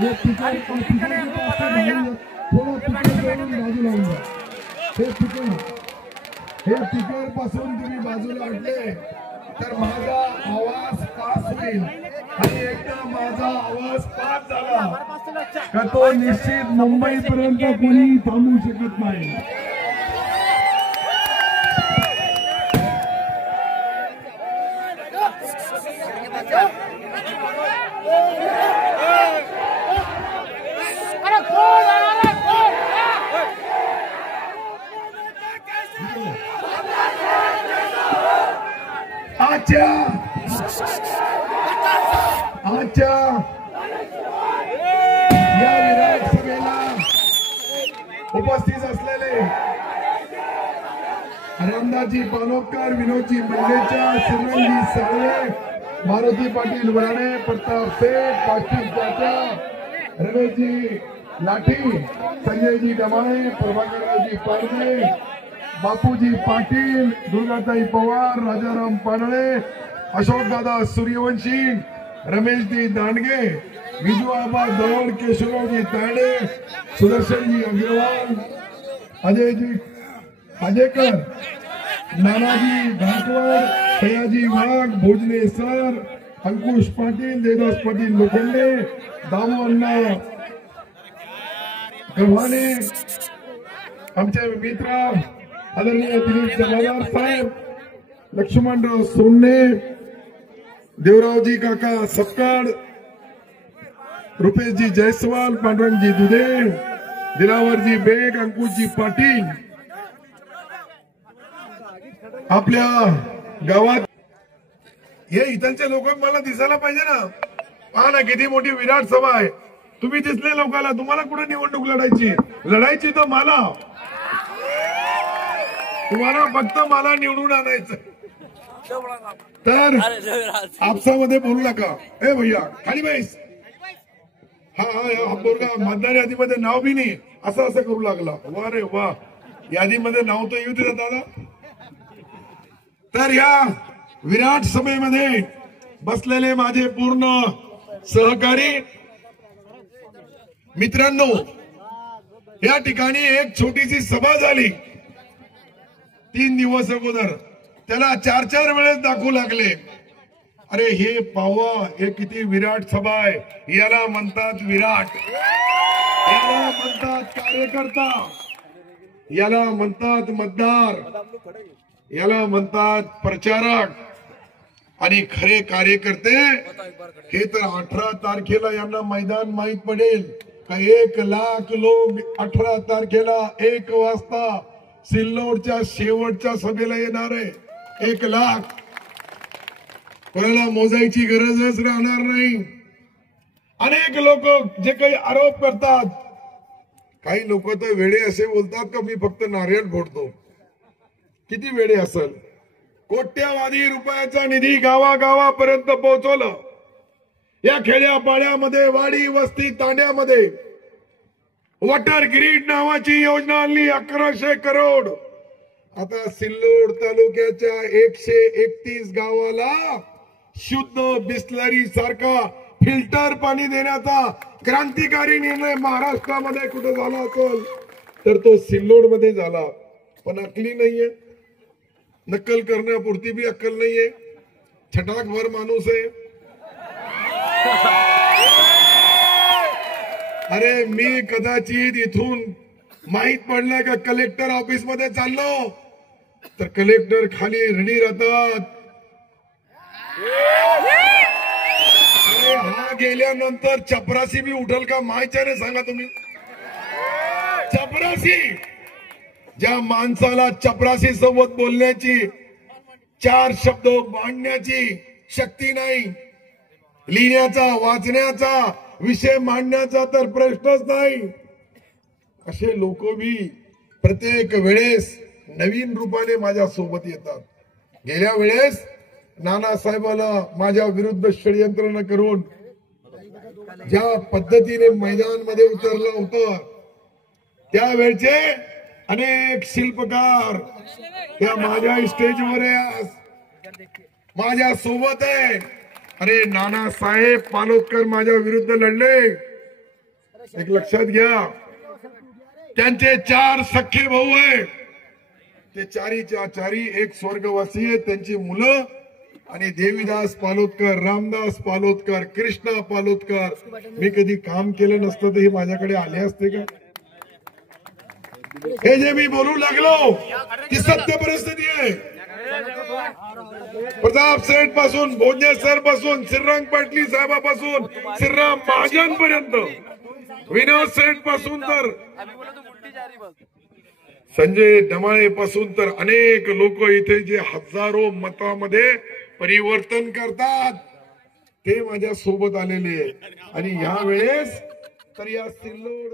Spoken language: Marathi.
ये पिकर के पास से थोड़ा पिकर करून बाजूला होऊन जा। हे पिकर पासून तुम्ही बाजूला हटले तर माझा आवाज पास होईल आणि एकदा माझा आवाज पास झाला का तो निश्चित मुंबई पर्यंत कोणी थांबू शकत नाही। आजच्या या विराट सभेला उपस्थित असलेले रामदासजी पानोकर, विनोदजी मंडेचा, सुमनजी साळवे, मारुती पाटील वराणे, प्रताप सेठ, पाटील चाचा, रमेशजी लाठी, संजयजी डमाळे, प्रभाकररावजी पारणे, बापूजी पाटील, दुर्गाताई पवार, राजाराम पानळे, अशोकदादा सूर्यवंशी, रमेशजी दांडगे, विजूआबा दौड, केशवरावजी तायडे, सुदर्शनजी अग्रवाल, अजयजी आजेकर, नानाजी घाटवड, सयाजी वाघ, भोजने सर, अंकुश पाटील, देवदास पाटील लोखंडे, दामू अण्णा गव्हाणे, आमचे मित्र आदरणीय दिलीप जमादार साहेब, लक्ष्मणराव सोन्ने, देवरावजी काका सपकाळ, रुपेशजी जयस्वाल, पांडुरंगजी दुधे, दिलावरजी बेग, अंकुशजी पाटील, आपल्या गावात हे इथलचे लोक मला दिसायला पाहिजे ना। पहा ना किती मोठी विराट सभा आहे। तुम्ही दिसले लोकांना, तुम्हाला कुठे निवडणूक लढायची तर मला, तुम्हाला फक्त मला निवडून आणायचं। तर आपसामध्ये बोलू नका। ए भैया खाली बैस, हा पोरगा मतदार यादीमध्ये नाव बी नाही असं करू लागला। वा रे वा, यादीमध्ये नाव तर येऊ दे दादा। तर या विराट सभेमध्ये बसलेले माझे पूर्ण सहकारी मित्रांनो, या ठिकाणी एक छोटीशी सभा झाली 3 दिवस अगोदर, त्याला 4 वेळेस दाखवू लागले। अरे हे पावा, हे किती विराट सभा आहे, याला म्हणतात विराट, याला म्हणतात कार्यकर्ता, याला म्हणतात मतदार, याला म्हणतात प्रचारक, आणि खरे कार्यकर्ते हे तर 18 तारखेला यांना मैदान माहित पडेल का 1 लाख लोक 18 तारखेला 1 वाजता सिल्लोडच्या शेवटच्या सभेला येणार आहे। 1 लाख, कोणाला मोजायची गरजच राहणार नाही। अनेक लोक जे काही आरोप करतात, काही लोक तर वेडे असे बोलतात का मी फक्त नारळ फोडतो। किती वेडे असेल। कोट्यावधी रुपयाचा निधी गावागावापर्यंत पोहोचवलं। या खेड्यापाड्यामध्ये, वाडी वस्ती तांड्यामध्ये वॉटर ग्रीड नावाची योजना आणली, 1100 करोड। आता सिल्लोड तालुक्याच्या 131 गावाला शुद्ध बिस्लरी सारखा फिल्टर पाणी देण्याचा क्रांतिकारी निर्णय महाराष्ट्रामध्ये कुठे झाला असेल तर तो सिल्लोड मध्ये झाला। पण अकली नाहीये, नक्कल करण्यापुरती भी अक्कल नाहीये, छटाकभर माणूस आहे। अरे मी कदाचित इथून माहित पडलं का कलेक्टर ऑफिस मध्ये चाललो तर कलेक्टर खाली रेडी राहतात। अरे हा गेल्यानंतर चपरासी भी उठल का माहिती सांगा तुम्ही। चपरासी, ज्या माणसाला चपरासी सोबत बोलण्याची, 4 शब्द मांडण्याची शक्ती नाही, लिहिण्याचा, वाचण्याचा, विषय मांडण्याचा तर प्रश्नच नाही, असे लोक भी प्रत्येक वेळेस नवीन रूपाने माझ्या सोबत येतात। गेल्या वेळेस नानासाहेबाला माझ्या विरुद्ध षडयंत्र करून ज्या पद्धतीने मैदानामध्ये उतरलं होतं, त्यावेळचे अनेक शिल्पकार त्या माझ्या स्टेजवर आहे, माझ्या सोबत आहे। अरे नानासाहेब पानोटकर माझ्या विरुद्ध लढले, एक लक्षात घ्या, त्यांचे 4 सख्खे भाऊ आहे, ते चारीच्या चारी एक स्वर्गवासी आहे, त्यांची मुलं आणि देवीदास पालोदकर, रामदास पालोदकर, कृष्णा पालोदकर. मी कधी काम केलं नसतं तर हे माझ्याकडे आले असते का? हे जे मी बोलू लागलो ती सत्य परिस्थिती आहे. प्रताप सेठ पासून, भोजने सर पासून, श्रीरंग पाटली साहेबापासून, श्रीराम महाजन पर्यंत, विनोद सेठ पासून तर संजय डमाळे पासून तर अनेक लोक इथे जे हजारो मतामध्ये परिवर्तन करतात ते माझ्या सोबत आलेले. आणि या वेळेस तर या सिल्लोड